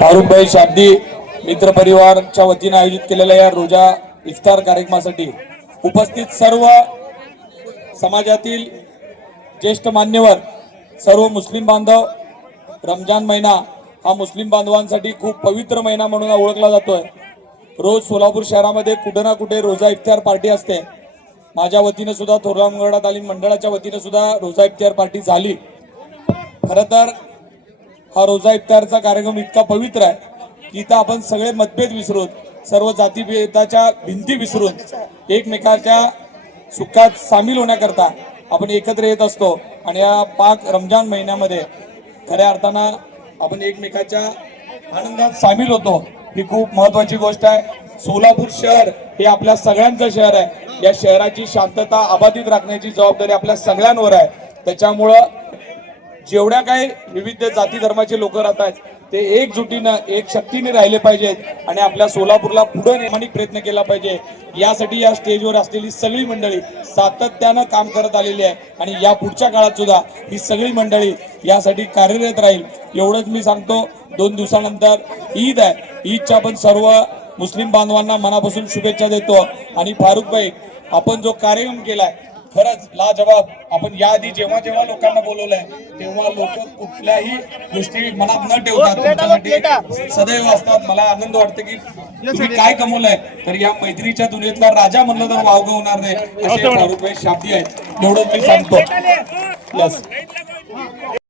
फारुखभाई शाब्दी मित्र परिवारच्या वतीने आयोजित केलेल्या या रोजा इफ्तार कार्यक्रमासाठी उपस्थित सर्व समाजातील ज्येष्ठ मान्यवर, सर्व मुस्लिम बांधव, रमजान महिना हा मुस्लिम बांधवांसाठी खूप पवित्र महिना म्हणून ओळखला जातोय। रोज सोलापूर शहरामध्ये कुठे ना कुठे रोजा इफ्तार पार्टी असते। माझ्या वतीने सुद्धा थोरला मंगळा तालीम मंडळाच्या वतीने सुद्धा रोजा इफ्तार पार्टी झाली। खरं तर हा रोजा इफ्तारचा कार्यक्रम इतका पवित्र आहे की इथं आपण सगळे मतभेद विसरून, सर्व जातीभेदाच्या भिंती विसरून एकमेकांच्या सुखात सामील होण्याकरता आपण एकत्र येत असतो। आणि या पाक रमजान महिन्यामध्ये खऱ्या अर्थानं आपण एकमेकाच्या आनंदात सामील होतो, ही खूप महत्वाची गोष्ट आहे। सोलापूर शहर हे आपल्या सगळ्यांचं शहर आहे। या शहराची शांतता अबाधित राखण्याची जबाबदारी आपल्या सगळ्यांवर आहे। त्याच्यामुळं जेवढ्या काही विविध जाती धर्माचे लोक राहतात ते एकजुटीनं एक शक्तीने राहिले पाहिजेत आणि आपल्या सोलापूरला पुढे नेण्याचा प्रयत्न केला पाहिजे। यासाठी या स्टेजवर असलेली सगळी मंडळी सातत्यानं काम करत आलेली आहे आणि या पुढच्या काळात सुद्धा ही सगळी मंडळी यासाठी कार्यरत राहील एवढंच मी सांगतो। 2 दिवसानंतर ईद आहे। ईदच्या पण सर्व मुस्लिम बांधवांना मनापासून शुभेच्छा देतो। आणि फारुखभाई, आपण जो कार्यक्रम केलाय खरंच लाजवाब। आपण याआधी जेव्हा जेव्हा लोकांना बोलवलंय तेव्हा लोक कुठल्याही गोष्टी मनात न ठेवतात तुमच्यासाठी सदैव असतात। मला आनंद वाटतो की तुम्ही काय कमवलंय तर या मैत्रीच्या दुनियेतला राजा म्हणलं तर वावगं होणार नाही असे फारुखभाई शाब्दी आहेत, एवढंच मी सांगतो। यस।